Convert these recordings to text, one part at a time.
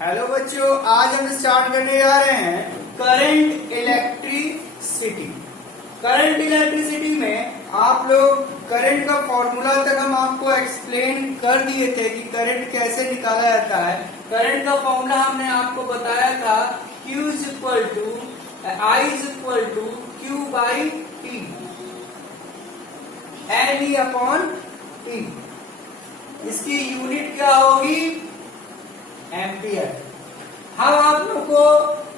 Hello बच्चों, आज हम स्टार्ट करने जा रहे हैं करंट इलेक्ट्रिसिटी। करंट इलेक्ट्रिसिटी में आप लोग करंट का फॉर्मूला तक हम आपको एक्सप्लेन कर दिए थे कि करंट कैसे निकाला जाता है। करंट का फॉर्मूला हमने आपको बताया था Q is equal to I is equal to Q by T N E upon T। इसकी यूनिट क्या होगी? एम्पियर। हम आप लोग को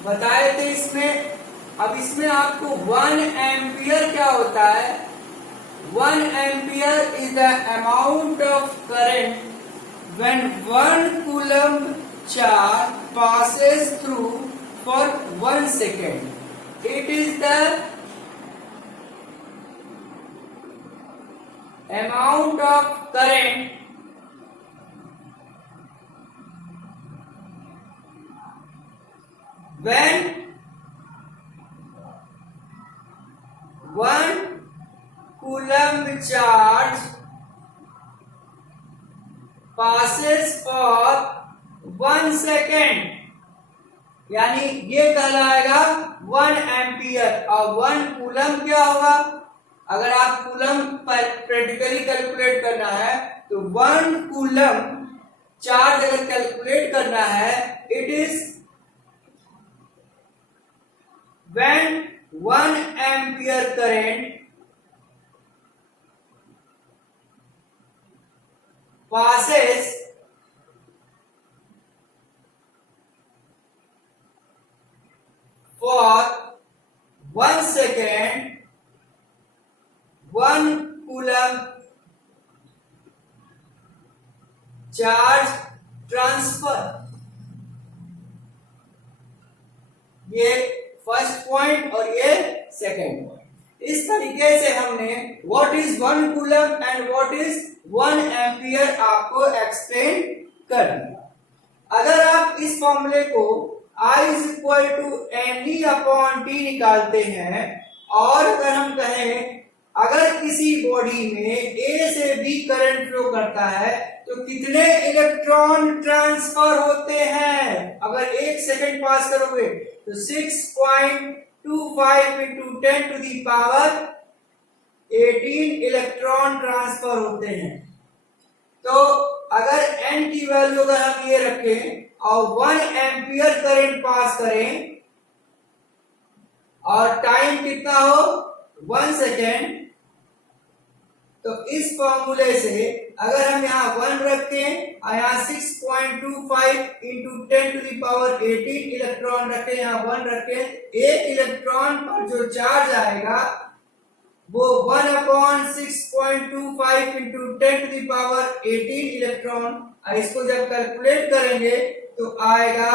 बताए थे इसमें। अब इसमें आपको 1 एम्पियर क्या होता है? 1 ampere is the amount of current when 1 coulomb charge passes through for 1 second. It is the amount of current when 1 coulomb charge passes for 1 second, यानी ये कहलाएगा 1 एम्पियर। और 1 कूलम्ब क्या होगा? अगर आप कूलम्ब पर प्रैक्टिकली कैलकुलेट करना है तो 1 कूलम्ब चार्ज अगर कैलकुलेट करना है, it is when 1 ampere current passes for 1 second, 1 coulomb charge transfer। ये फर्स्ट पॉइंट और ये सेकेंड पॉइंट। इस तरीके से हमने what is 1 coulomb and what is 1 ampere आपको एक्सप्लेन कर दिया। अगर आप इस फॉर्मूले को I is equal to NE upon T निकालते हैं और अगर हम कहें अगर किसी बॉडी में A से B करंट फ्लो करता है तो कितने इलेक्ट्रॉन ट्रांसफर होते हैं? अगर 1 सेकंड पास करोगे तो 6.25 into 10 to the power 18 electron transfer होते हैं। तो अगर n की वैल्यू अगर हम ये रखें और 1 एम्पियर करंट पास करें और टाइम कितना हो? 1 सेकेंड, तो इस फॉर्मूले से अगर हम यहाँ 1 रखें और यहाँ 6.25 into 10 to the power 18 electron रखें, यहाँ 1 रखें, एक इलेक्ट्रॉन पर जो चार्ज आएगा वो 1 upon 6.25 into 10 to the power 18 electron. और इसको जब कैलकुलेट करेंगे तो आएगा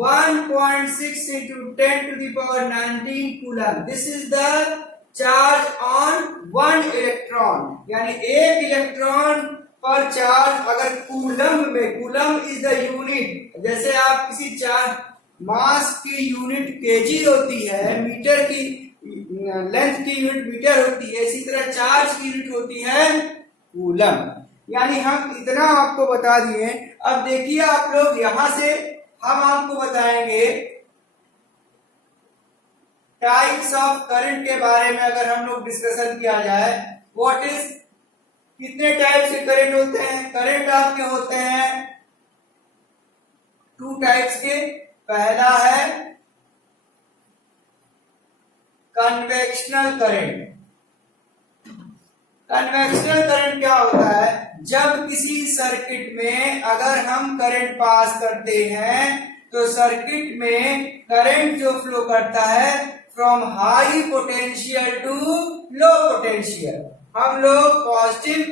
1.6 into 10 to the power 19 coulomb. This is the charge on 1 electron, यानी एक इलेक्ट्रॉन पर चार्ज अगर कूलम्ब में, कूलम्ब इज द यूनिट, जैसे आप किसी चार्ज मास की यूनिट केजी होती है, मीटर की लेंथ की यूनिट मीटर होती है, इसी तरह चार्ज की यूनिट होती है कूलम्ब। यानी हम इतना आपको बता दिए। अब देखिए आप लोग, यहां से हम आपको बताएंगे टाइप्स ऑफ करंट के बारे में। अगर हम लोग डिस्कशन किया जाए, व्हाट इज, कितने टाइप के करंट होते हैं? करंट आपके होते हैं 2 टाइप्स के। पहला है कन्वेक्शनल करंट। कन्वेक्शनल करंट क्या होता है? जब किसी सर्किट में अगर हम करंट पास करते हैं तो सर्किट में करंट जो फ्लो करता है from high potential to low potential. हम लोग पॉजिटिव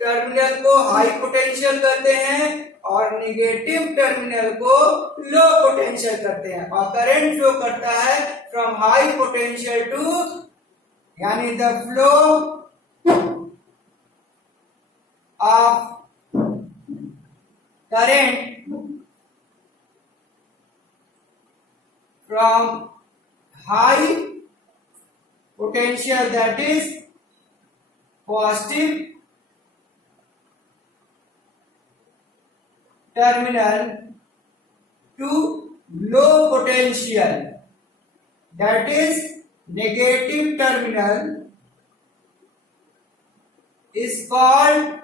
टर्मिनल को हाई पोटेंशियल करते हैं और नेगेटिव टर्मिनल को लो पोटेंशियल करते हैं। और करंट फ्लो करता है फ्रॉम हाई पोटेंशियल टू, यानी the flow of current from high potential, that is positive terminal to low potential, that is negative terminal is called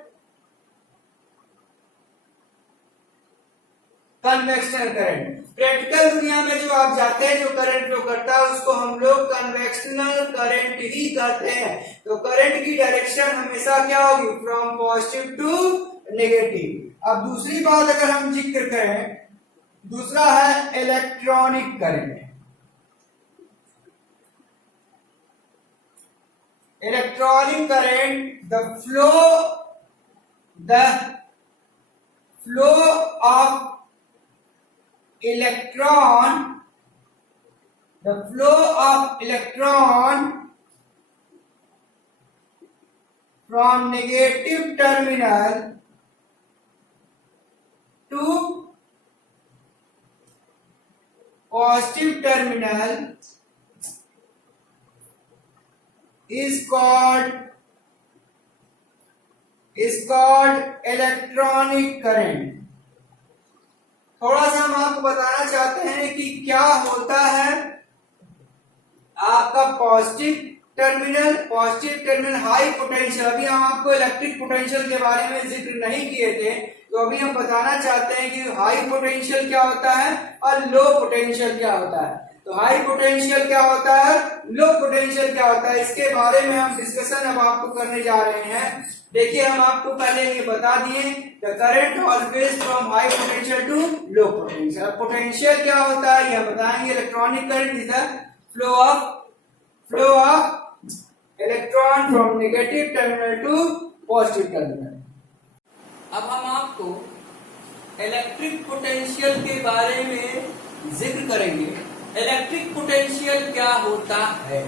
convectional current. Practical दुनिया में जो आप जाते हैं, जो करंट फ्लो करता है उसको हम लोग कन्वेक्शनल करंट ही कहते हैं। तो करंट की डायरेक्शन हमेशा क्या होगी, फ्रॉम पॉजिटिव टू नेगेटिव। अब दूसरी बात अगर हम जिक्र करें, दूसरा है electronic current. Electronic current the flow of electron, the flow of electron from negative terminal to positive terminal is called electronic current। थोड़ा सा हम आपको बताना चाहते हैं कि क्या होता है आपका पॉजिटिव टर्मिनल हाई पोटेंशियल। अभी हम आपको इलेक्ट्रिक पोटेंशियल के बारे में जिक्र नहीं किए थे, तो अभी हम बताना चाहते हैं कि हाई पोटेंशियल क्या होता है और लो पोटेंशियल क्या होता है। तो हाई पोटेंशियल क्या होता है, लो पोटेंशियल क्या होता है, इसके बारे में हम डिस्कशन अब आपको करने जा रहे हैं। देखिए, हम आपको पहले ये बता दिए the current always from high potential to low potential. Potential क्या होता है ये हम बताएंगे। Electronic current is the flow of electron from negative terminal to positive terminal. अब हम आपको इलेक्ट्रिक पोटेंशियल के बारे में जिक्र करेंगे। इलेक्ट्रिक पोटेंशियल क्या होता है,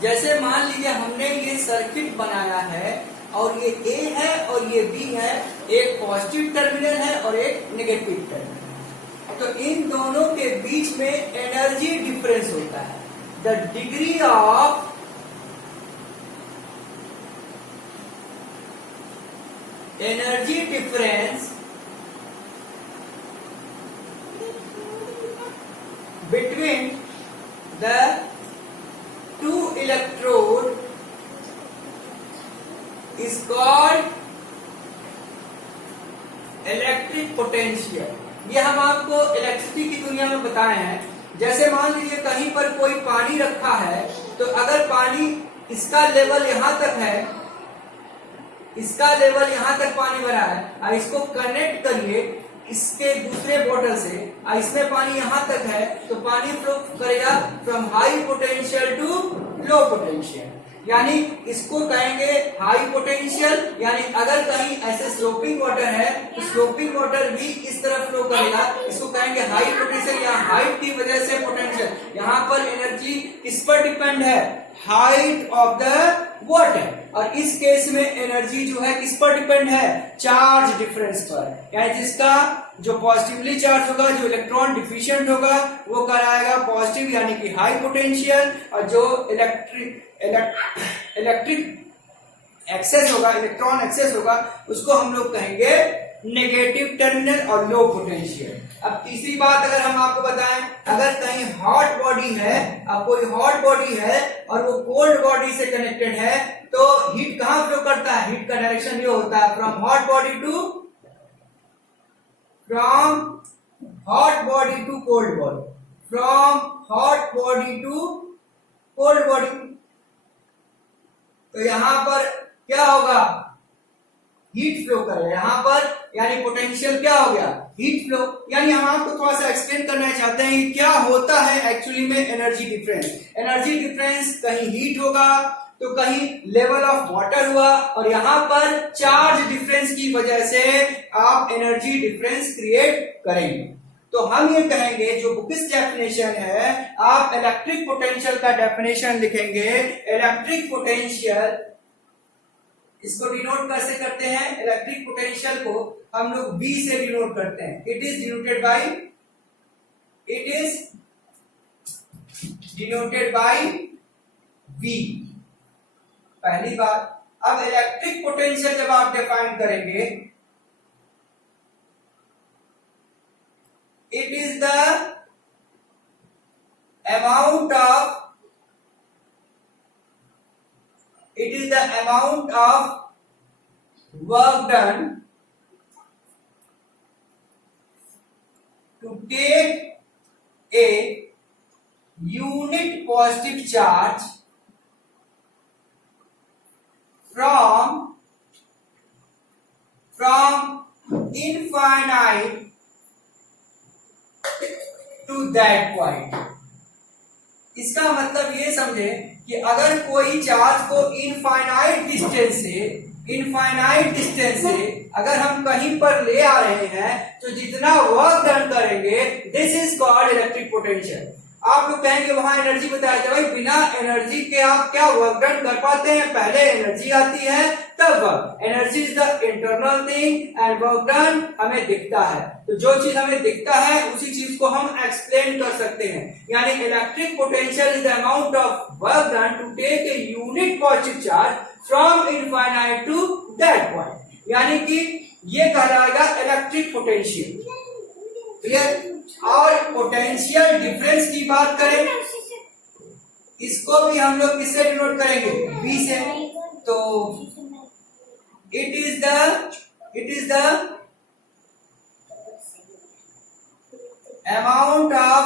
जैसे मान लीजिए हमने ये सर्किट बनाया है और ये ए है और ये बी है, एक पॉजिटिव टर्मिनल है और एक नेगेटिव टर्मिनल। तो इन दोनों के बीच में एनर्जी डिफरेंस होता है। The degree of energy difference between the two electrode is called electric potential. ये हम आपको इलेक्ट्रिसिटी की दुनिया में बताए हैं। जैसे मान लीजिए कहीं पर कोई पानी रखा है, तो अगर पानी इसका लेवल यहां तक है, इसका लेवल यहां तक पानी भरा है, और इसको कनेक्ट करिए इसके दूसरे बोतल से, इसमें पानी यहां तक है, तो पानी फ्लो करेगा from high potential to low potential. यानी इसको कहेंगे हाई पोटेंशियल। यानी अगर कहीं ऐसे स्लोपिंग वाटर है तो स्लोपिंग वाटर भी इस तरफ फ्लो करेगा, इसको कहेंगे हाई पोटेंशियल। या हाइट की वजह से पोटेंशियल, यहाँ पर एनर्जी किस पर डिपेंड है, हाइट ऑफ द वाटर। और इस केस में एनर्जी जो है किस पर डिपेंड है, चार्ज डिफरेंस पर। यानी जिसका जो पॉजिटिवली चार्ज होगा, जो इलेक्ट्रॉन डिफिशिएंट होगा, वो कराएगा पॉजिटिव यानी कि हाई पोटेंशियल, और जो इलेक्ट्रिक एक्सेस होगा, इलेक्ट्रॉन एक्सेस होगा, उसको हम लोग कहेंगे नेगेटिव टर्मिनल और लो पोटेंशियल। अब तीसरी बात अगर हम आपको बताएं, अगर कहीं हॉट बॉडी है, अब कोई हॉट बॉडी है और वो कोल्ड बॉडी से कनेक्टेड है, तो हीट कहां फ्लो करता है, हीट का डायरेक्शन ये होता है from hot body to cold body, from hot body to cold body. तो यहां पर क्या होगा, हीट फ्लो करेगा यहां पर, यानी पोटेंशियल क्या हो गया, हीट फ्लो। यानी हम आपको थोड़ा सा एक्सप्लेन करना चाहते हैं कि क्या होता है एक्चुअली में एनर्जी डिफरेंस। एनर्जी डिफरेंस कहीं हीट होगा तो कहीं लेवल ऑफ वाटर हुआ, और यहां पर चार्ज डिफरेंस की वजह से आप एनर्जी डिफरेंस क्रिएट करेंगे। तो हम ये कहेंगे, जो बुकिश डेफिनेशन है, आप इलेक्ट्रिक पोटेंशियल का डेफिनेशन लिखेंगे। इलेक्ट्रिक पोटेंशियल, इसको डिनोट कैसे करते हैं, इलेक्ट्रिक पोटेंशियल को हम लोग V से डिनोट करते हैं। It is denoted by V, पहली बात। अब इलेक्ट्रिक पोटेंशियल जब आप डिफाइन करेंगे, it is the amount of work done to take a unit positive charge from infinite to that point। इसका मतलब ये समझे कि अगर कोई चार्ज को इनफाइनाइट डिस्टेंस से अगर हम कहीं पर ले आ रहे हैं तो जितना वर्क डन करेंगे this is called electric potential. आप लोग कहेंगे वहां एनर्जी बताया जाए, भाई बिना एनर्जी के आप क्या वर्क डन कर पाते हैं? पहले एनर्जी आती है तब work. Energy is the internal thing and work done हमें दिखता है। तो जो चीज हमें दिखता है उसी चीज को हम एक्सप्लेन कर सकते हैं। यानी electric potential is the amount of work done to take a unit positive charge from infinite to that point. यानी कि ये कहलाएगा इलेक्ट्रिक पोटेंशियल। क्लियर? और पोटेंशियल डिफरेंस की बात करें, इसको भी हम लोग किससे डिनोट करेंगे? V से। तो it is the amount of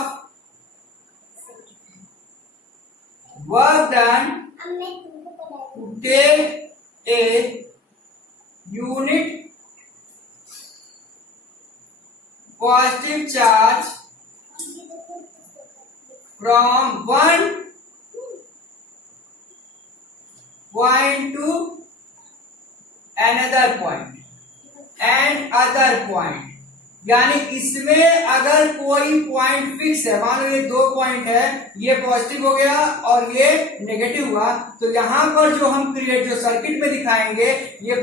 work done to take a unit positive charge from one point to another point and other point। यानी इसमें अगर कोई पॉइंट फिक्स है, मान लो ये 2 पॉइंट है, ये पॉजिटिव हो गया और ये नेगेटिव हुआ, तो यहां पर जो हम क्रिएट जो सर्किट में दिखाएंगे ये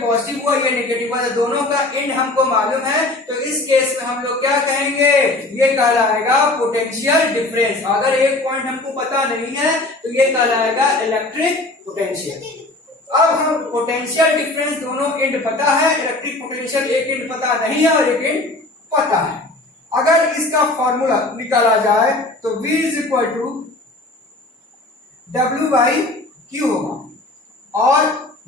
पॉजिटिव हुआ, ये नेगेटिव हुआ, तो दोनों का एंड हमको मालूम है। तो इस केस में हम लोग क्या कहेंगे? ये कहलाएगा पोटेंशियल डिफरेंस। अगर एक पॉइंट हमको पता नहीं है तो ये कहलाएगा इलेक्ट्रिक पोटेंशियल। अब हम पोटेंशियल डिफरेंस दोनों एंड पता है, इलेक्ट्रिक पोटेंशियल एक एंड पता नहीं है और एक एंड पता है। अगर इसका फॉर्मूला निकाला जाए तो V is equal to W/Q होगा और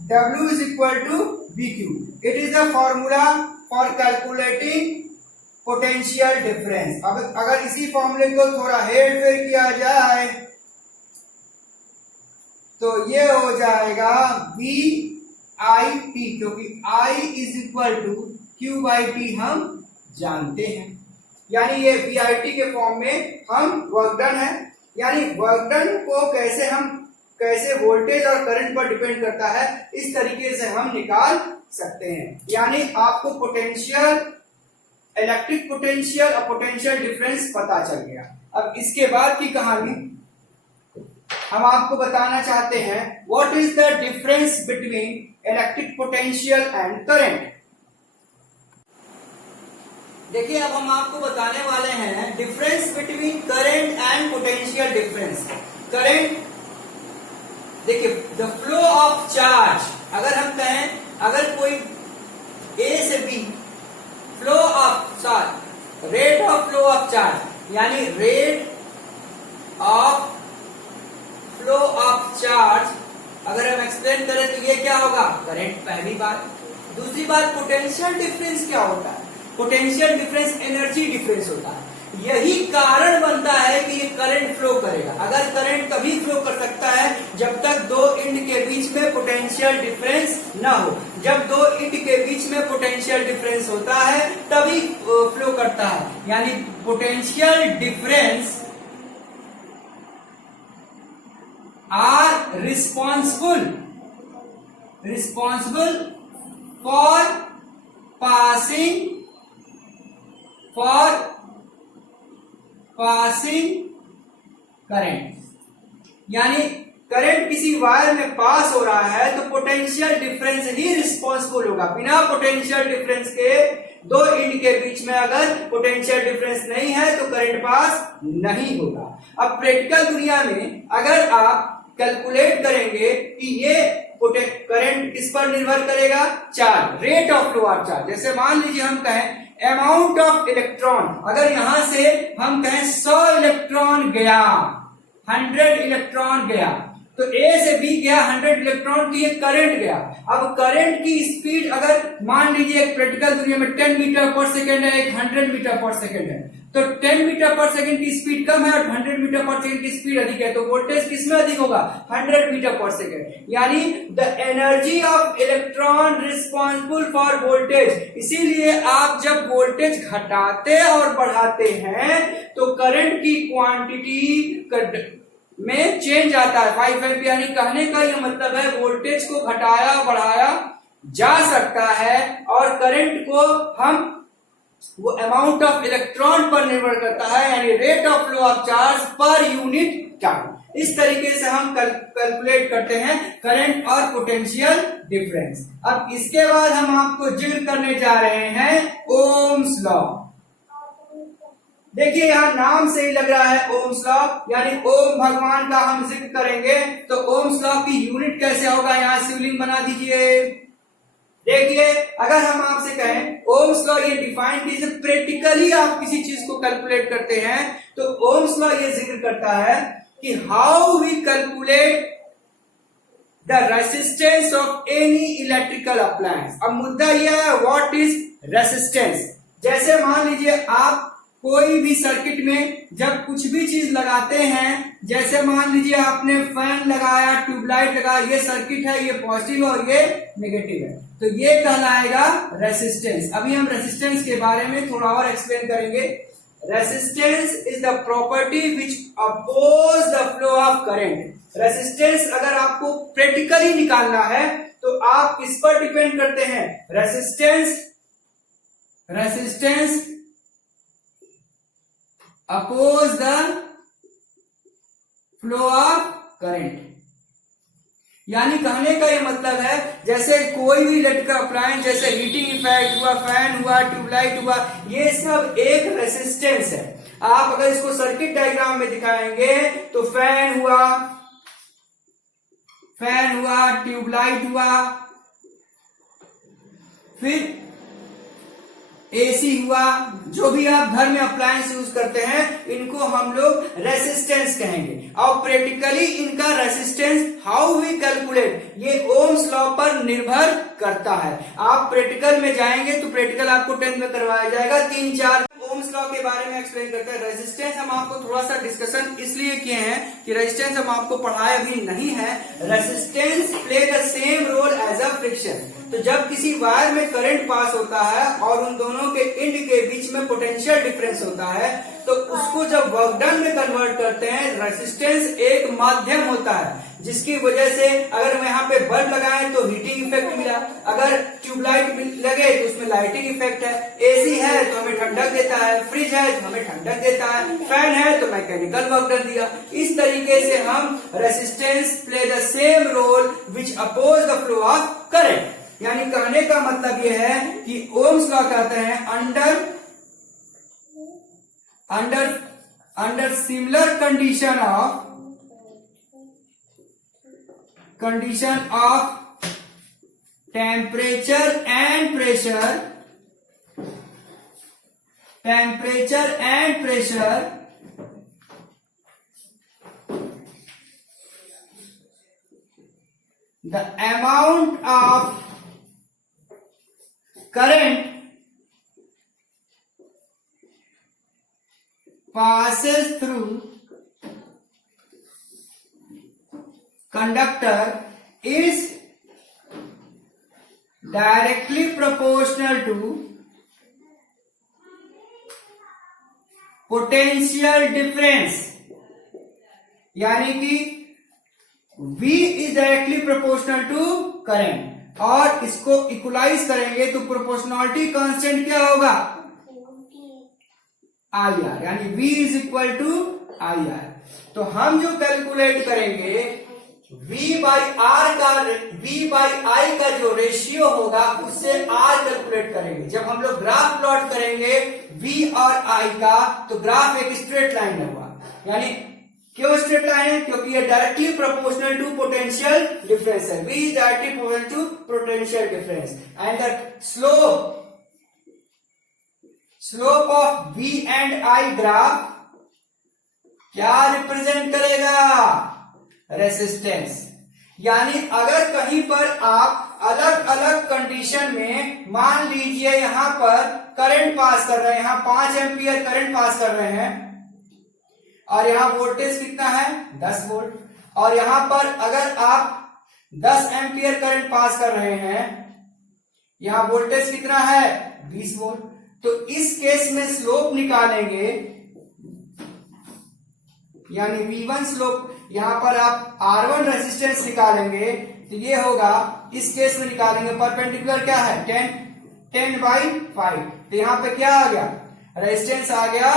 W is equal to VQ. It is the formula for calculating potential difference। अब अगर इसी फॉर्मूले को थोड़ा हेर फेर किया जाए तो ये हो जाएगा VIT, क्योंकि I is equal to Q/T हम जानते हैं। यानी ये VIT के फॉर्म में हम वर्क डन है। यानी वर्क डन को कैसे वोल्टेज और करंट पर डिपेंड करता है, इस तरीके से हम निकाल सकते हैं। यानी आपको पोटेंशियल, इलेक्ट्रिक पोटेंशियल और पोटेंशियल डिफरेंस पता चल गया। अब इसके बाद की कहानी हम आपको बताना चाहते हैं, what is the difference between electric potential and current. देखिए अब हम आपको बताने वाले हैं difference between current and potential difference. Current, देखिए द फ्लो ऑफ चार्ज, अगर हम कहें अगर कोई A से B flow of charge, rate of flow of charge, यानी rate of flow of charge अगर हम एक्सप्लेन करें तो ये क्या होगा? करंट, पहली बात। दूसरी बात पोटेंशियल डिफरेंस क्या होता है? पोटेंशियल डिफरेंस एनर्जी डिफरेंस होता है। यही कारण बनता है कि ये करंट फ्लो करेगा। अगर करंट तभी फ्लो कर सकता है जब तक दो एंड के बीच में पोटेंशियल डिफरेंस ना हो। जब दो एंड के बीच में पोटेंशियल डिफरेंस होता है तभी फ्लो करता है। यानी potential difference are responsible for passing current. यानी करंट किसी वायर में पास हो रहा है तो पोटेंशियल डिफरेंस ही रिस्पॉन्सिबल होगा। बिना पोटेंशियल डिफरेंस के दो एंड के बीच में अगर पोटेंशियल डिफरेंस नहीं है तो करंट पास नहीं होगा। अब प्रैक्टिकल दुनिया में अगर आप कैलकुलेट करेंगे कि ये करंट किस पर निर्भर करेगा? Charge, rate of flow of charge. जैसे मान लीजिए हम कहें अमाउंट ऑफ इलेक्ट्रॉन, अगर यहां से हम कहें 100 इलेक्ट्रॉन गया, 100 इलेक्ट्रॉन गया, तो ए से बी गया 100 इलेक्ट्रॉन, तो ये करंट गया। अब करंट की स्पीड अगर मान लीजिए एक प्रैक्टिकल दुनिया में 10 मीटर पर सेकेंड है, एक 100 मीटर पर सेकेंड है, तो 10 मीटर पर सेकेंड की स्पीड कम है और 100 मीटर पर सेकेंड की स्पीड अधिक है, तो वोल्टेज किसमें अधिक होगा? 100 मीटर पर सेकेंड। यानी the energy of electron responsible for voltage. इसीलिए आप जब वोल्टेज घटाते और बढ़ाते हैं तो करंट की क्वांटिटी में चेंज आता है। 5 एम्पीयर, यानी कहने का यह मतलब है वोल्टेज को घटाया बढ़ाया जा सकता है और करंट को हम वो अमाउंट ऑफ इलेक्ट्रॉन पर निर्भर करता है, यानी rate of flow of charge per unit time. इस तरीके से हम कैलकुलेट करते हैं करंट और पोटेंशियल डिफरेंस। अब इसके बाद हम आपको जिक्र करने जा रहे हैं ओम्स लॉ। देखिए यहां नाम से ही लग रहा है ओम्स लॉ, यानी ओम भगवान का हम जिक्र करेंगे, तो ओम्स लॉ की यूनिट कैसे होगा? यहां शिवलिंग बना दीजिए। देखिए अगर हम आपसे कहें ओम्स लॉ ये डिफाइन कीजिए, प्रैक्टिकली आप किसी चीज को कैलकुलेट करते हैं तो ओम्स लॉ ये जिक्र करता है कि how we calculate the resistance of any electrical appliance. अब मुद्दा यह है व्हाट इज रेसिस्टेंस। जैसे मान लीजिए आप कोई भी सर्किट में जब कुछ भी चीज लगाते हैं, जैसे मान लीजिए आपने फैन लगाया, ट्यूबलाइट लगाया, ये सर्किट है, ये पॉजिटिव और ये नेगेटिव है, तो ये कहलाएगा रेसिस्टेंस। अभी हम रेसिस्टेंस के बारे में थोड़ा और एक्सप्लेन करेंगे। Resistance is the property which oppose the flow of current. Resistance अगर आपको प्रैक्टिकली निकालना है तो आप किस पर डिपेंड करते हैं? Resistance oppose the flow of current. यानी कहने का ये मतलब है जैसे कोई भी इलेक्ट्रिकल अप्लायंस, जैसे हीटिंग इफेक्ट हुआ, फैन हुआ, ट्यूबलाइट हुआ, ये सब एक रेसिस्टेंस है। आप अगर इसको सर्किट डायग्राम में दिखाएंगे तो फैन हुआ, ट्यूबलाइट हुआ, फिर एसी हुआ, जो भी आप घर में अप्लायंस यूज करते हैं इनको हम लोग रेसिस्टेंस कहेंगे। और प्रैक्टिकली इनका रेसिस्टेंस हाउ वी कैलकुलेट ये ओम्स लॉ पर निर्भर करता है। आप प्रैक्टिकल में जाएंगे तो प्रैक्टिकल आपको 10th में करवाया जाएगा, 3-4 ओम्स लॉ के बारे में एक्सप्लेन करते हैं। रेजिस्टेंस हम आपको थोड़ा सा डिस्कशन इसलिए किए हैं कि रेजिस्टेंस हम आपको पढ़ाया भी नहीं है। Resistance play the same role as a friction. तो जब किसी वायर में करंट पास होता है और उन दोनों के एंड के बीच में पोटेंशियल डिफरेंस होता है, तो उसको जब वर्क डन में कन्वर्ट करते हैं, रेजिस्टेंस एक माध्यम होता है जिसकी वजह से अगर हम यहाँ पे बल्ब लगाएं तो हीटिंग इफेक्ट मिला, अगर ट्यूबलाइट लगे तो उसमें लाइटिंग इफेक्ट है, एसी है तो हमें ठंडक देता है, फ्रिज है तो हमें ठंडक देता है, फैन है तो मैकेनिकल वर्क डन दिया। इस तरीके से हम resistance play the same role which oppose the flow of current. यानी कहने का मतलब यह है कि ओम्स लॉ कहते हैं under similar condition of temperature and pressure the amount of current passes through conductor is directly proportional to potential difference। यानी कि V is directly proportional to current, और इसको इक्वलाइज करेंगे तो प्रोपोर्शनलिटी कांस्टेंट क्या होगा? IR, यानी V is equal to IR। तो हम जो कैलकुलेट करेंगे V by I का जो रेशियो होगा उससे R कैलकुलेट करेंगे। जब हम लोग ग्राफ प्लॉट करेंगे V और I का, तो ग्राफ एक स्ट्रेट लाइन होगा। यानी क्यों स्ट्रेट लाइन है? क्योंकि ये directly proportional to potential difference है। V is directly proportional to potential difference and the slope of V and I graph क्या रिप्रेजेंट करेगा? रेसिस्टेंस। यानी अगर कहीं पर आप अलग अलग कंडीशन में, मान लीजिए यहां पर करंट पास कर रहे हैं, यहां 5 एम्पियर करंट पास कर रहे हैं और यहां वोल्टेज कितना है 10 वोल्ट, और यहां पर अगर आप 10 एम्पियर करंट पास कर रहे हैं, यहां वोल्टेज कितना है 20 वोल्ट। तो इस केस में स्लोप निकालेंगे, यानी V1 स्लोप, यहां पर आप R1 रेजिस्टेंस निकालेंगे तो ये होगा, इस केस में निकालेंगे परपेंडिकुलर क्या है 10/5, तो यहां पे क्या आ गया रेजिस्टेंस आ गया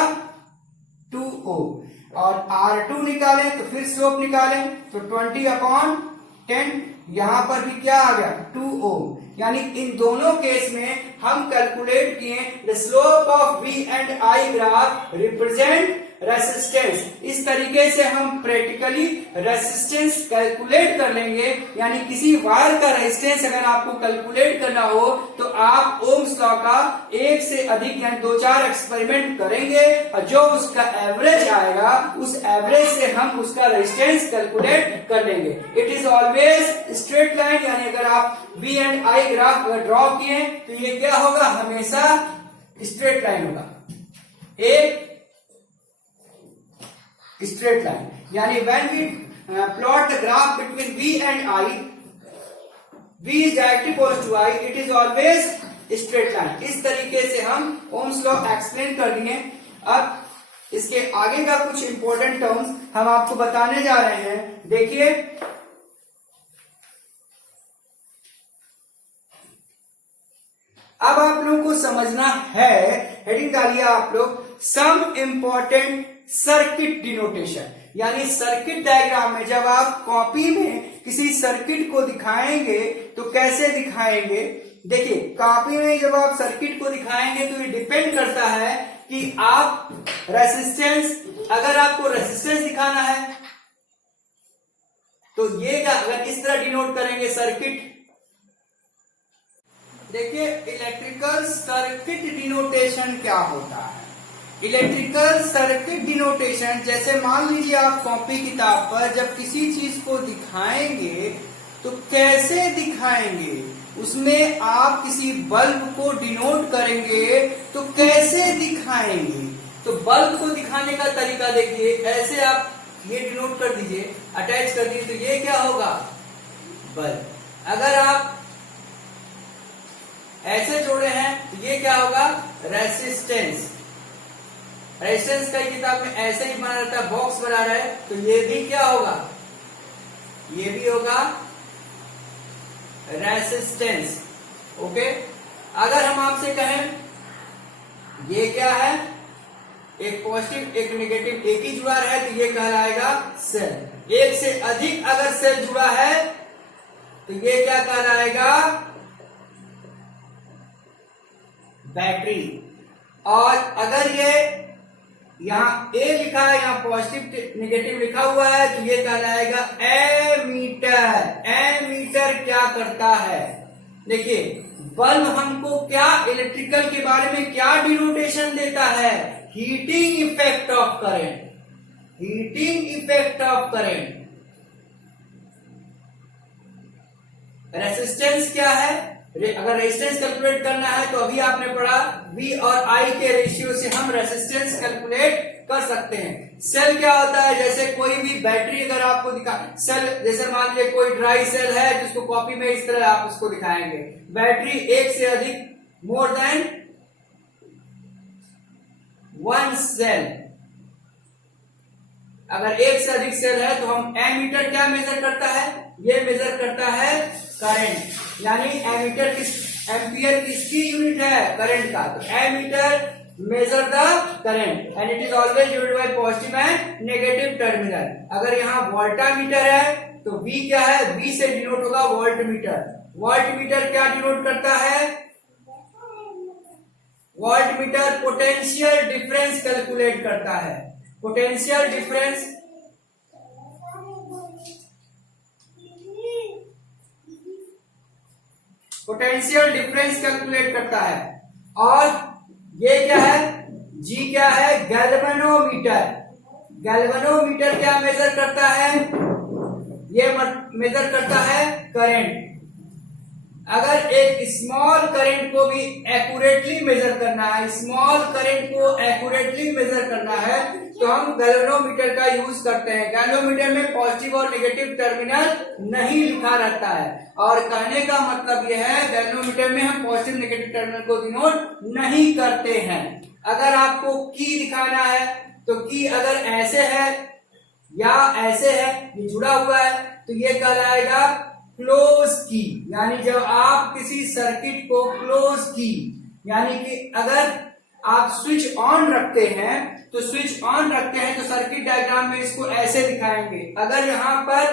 2 ओम, और R2 निकालें तो फिर स्लोप निकालें तो 20/10, यहां पर भी क्या आ गया 2 ओम। यानी इन दोनों केस में हम कैलकुलेट किए the slope of V and I graph represent resistance. इस तरीके से हम प्रैक्टिकली रेसिस्टेंस कैलकुलेट कर लेंगे। यानी किसी वायर का रेजिस्टेंस अगर आपको कैलकुलेट करना हो तो आप ओम्स लॉ का एक से अधिक यानी 2-4 एक्सपेरिमेंट करेंगे, और जो उसका एवरेज आएगा उस एवरेज से हम उसका रेजिस्टेंस कैलकुलेट कर लेंगे। It is always straight line, यानी अगर आप V एंड I ग्राफ अगर ड्रॉ किए तो ये क्या होगा, हमेशा स्ट्रेट लाइन होगा, एक स्ट्रेट लाइन। यानी when we plot the graph between V and I, V is directly opposed to I, it is always straight line। इस तरीके से हम ओम्स लॉ एक्सप्लेन कर दिए। अब इसके आगे का कुछ इंपॉर्टेंट टर्म्स हम आपको बताने जा रहे हैं। देखिए, अब आप लोगों को समझना है, हेडिंग डालिए आप लोग, सम इंपॉर्टेंट सर्किट डिनोटेशन। यानी सर्किट डायग्राम में जब आप कॉपी में किसी सर्किट को दिखाएंगे तो कैसे दिखाएंगे। देखिए, कॉपी में जब आप सर्किट को दिखाएंगे तो ये डिपेंड करता है कि आप रेसिस्टेंस, अगर आपको रेसिस्टेंस दिखाना है तो ये क्या, अगर इस तरह डिनोट करेंगे सर्किट। देखिए, इलेक्ट्रिकल सर्किट डिनोटेशन क्या होता है। इलेक्ट्रिकल सर्किट डिनोटेशन, जैसे मान लीजिए आप कॉपी किताब पर जब किसी चीज को दिखाएंगे तो कैसे दिखाएंगे, उसमें आप किसी बल्ब को डिनोट करेंगे तो कैसे दिखाएंगे। तो बल्ब को दिखाने का तरीका देखिए, ऐसे आप ये डिनोट कर दीजिए, अटैच कर दीजिए, तो ये क्या होगा बल्ब। अगर आप ऐसे जोड़े हैं तो ये क्या होगा रेसिस्टेंस। रेजिस्टेंस का किताब में ऐसे ही बना रहता है, बॉक्स बना रहा है, तो ये भी क्या होगा, ये भी होगा रेसिस्टेंस। ओके, अगर हम आपसे कहें ये क्या है, एक पॉजिटिव एक नेगेटिव एक ही जुड़ा है तो ये कहलाएगा सेल। एक से अधिक अगर सेल जुड़ा है तो ये क्या कहलाएगा बैटरी। और अगर ये यहाँ ए लिखा है, यहाँ पॉजिटिव नेगेटिव लिखा हुआ है तो ये कहलाएगा एमीटर। एमीटर क्या करता है, देखिए बल्ब हमको क्या इलेक्ट्रिकल के बारे में क्या डिनोटेशन देता है, heating effect of current. Heating effect of current. Resistance क्या है, अगर रेजिस्टेंस कैलकुलेट करना है तो अभी आपने पढ़ा V और I के रेशियो से हम रेजिस्टेंस कैलकुलेट कर सकते हैं। सेल क्या होता है, जैसे कोई भी बैटरी अगर आपको दिखा, सेल जैसे मान लीजिए कोई ड्राई सेल है जिसको कॉपी में इस तरह आप उसको दिखाएंगे। बैटरी एक से अधिक मोर देन वन सेल, अगर एक से अधिक सेल है तो हम एमीटर क्या मेजर करता है, ये मेजर करता है करंट। यानी एमीटर किस, एम्पियर किसकी यूनिट है, करंट का। तो ammeter measure the current and it is always used by positive and negative terminal. अगर यहाँ वोल्टामीटर है तो V क्या है, V से डिनोट होगा वोल्टमीटर। वोल्टमीटर क्या डिनोट करता है, वोल्टमीटर पोटेंशियल डिफरेंस कैलकुलेट करता है। Potential difference, potential difference calculate करता है। और ये क्या है, G क्या है, गैल्वेनोमीटर। गैल्वेनोमीटर क्या मेजर करता है, ये मेजर करता है करंट। अगर एक स्मॉल करंट को भी एक्यूरेटली मेजर करना है, स्मॉल करंट को एक्यूरेटली मेजर करना है, तो हम गैल्वेनोमीटर का यूज करते हैं। गैल्वेनोमीटर में पॉजिटिव और नेगेटिव टर्मिनल नहीं लिखा रहता है, और कहने का मतलब यह है गैल्वेनोमीटर में हम पॉजिटिव नेगेटिव टर्मिनल को डिनोट नहीं करते हैं। अगर आपको की दिखाना है तो की अगर ऐसे है या ऐसे है, ये जुड़ा हुआ है, तो ये कहलाएगा क्लोज की। यानी जब आप किसी सर्किट को क्लोज की, यानी कि अगर आप स्विच ऑन रखते हैं तो सर्किट डायग्राम में इसको ऐसे दिखाएंगे। अगर यहां पर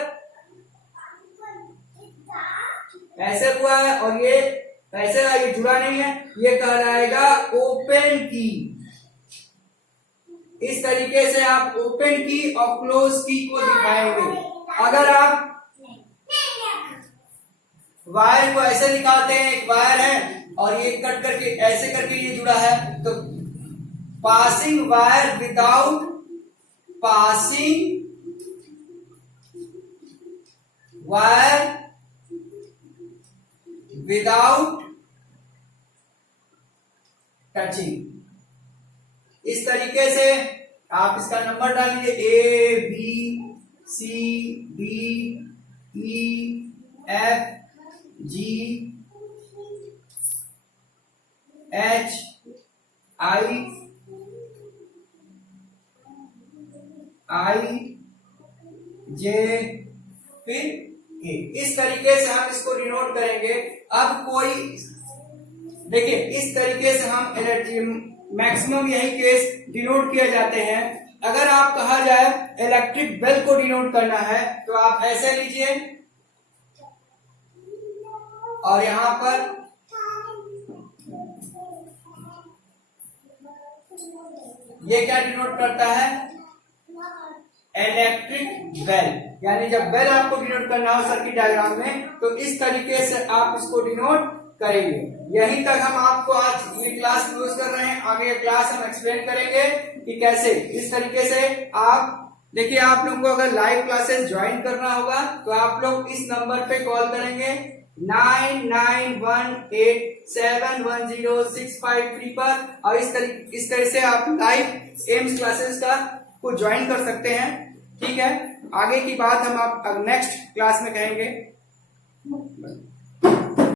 ऐसे हुआ है और ये ऐसे है, ये जुड़ा नहीं है, ये कहलाएगा ओपन की। इस तरीके से आप ओपन की और क्लोज की को दिखाएंगे। अगर आप वायर को ऐसे निकालते हैं, एक वायर है और ये कट करके ऐसे करके ये जुड़ा है, तो पासिंग वायर विदाउट टचिंग। इस तरीके से आप इसका नंबर डाल लीजिए, A B C D E F G H I J फिर K। इस तरीके से हम इसको डिनोट करेंगे। अब कोई देखिए, इस तरीके से हम एनर्जी मैक्सिमम यही केस डिनोट किए जाते हैं। अगर आप कहा जाए इलेक्ट्रिक बेल को डिनोट करना है तो आप ऐसे लीजिए और यहां पर ये क्या डिनोट करता है, इलेक्ट्रिक बेल। यानी जब बेल आपको डिनोट करना हो सर्किट डायग्राम में तो इस तरीके से आप इसको डिनोट करेंगे। यहीं तक हम आपको आज ये क्लास यूज कर रहे हैं। आगे क्लास हम एक्सप्लेन करेंगे कि कैसे इस तरीके से आप देखिए। आप लोगों को अगर लाइव क्लासेस ज्वाइन करना होगा तो आप लोग इस नंबर पे कॉल करेंगे 9918710653 पर, और इस तरह से आप लाइव एम्स क्लासेस को ज्वाइन कर सकते हैं। ठीक है, आगे की बात हम आप नेक्स्ट क्लास में कहेंगे।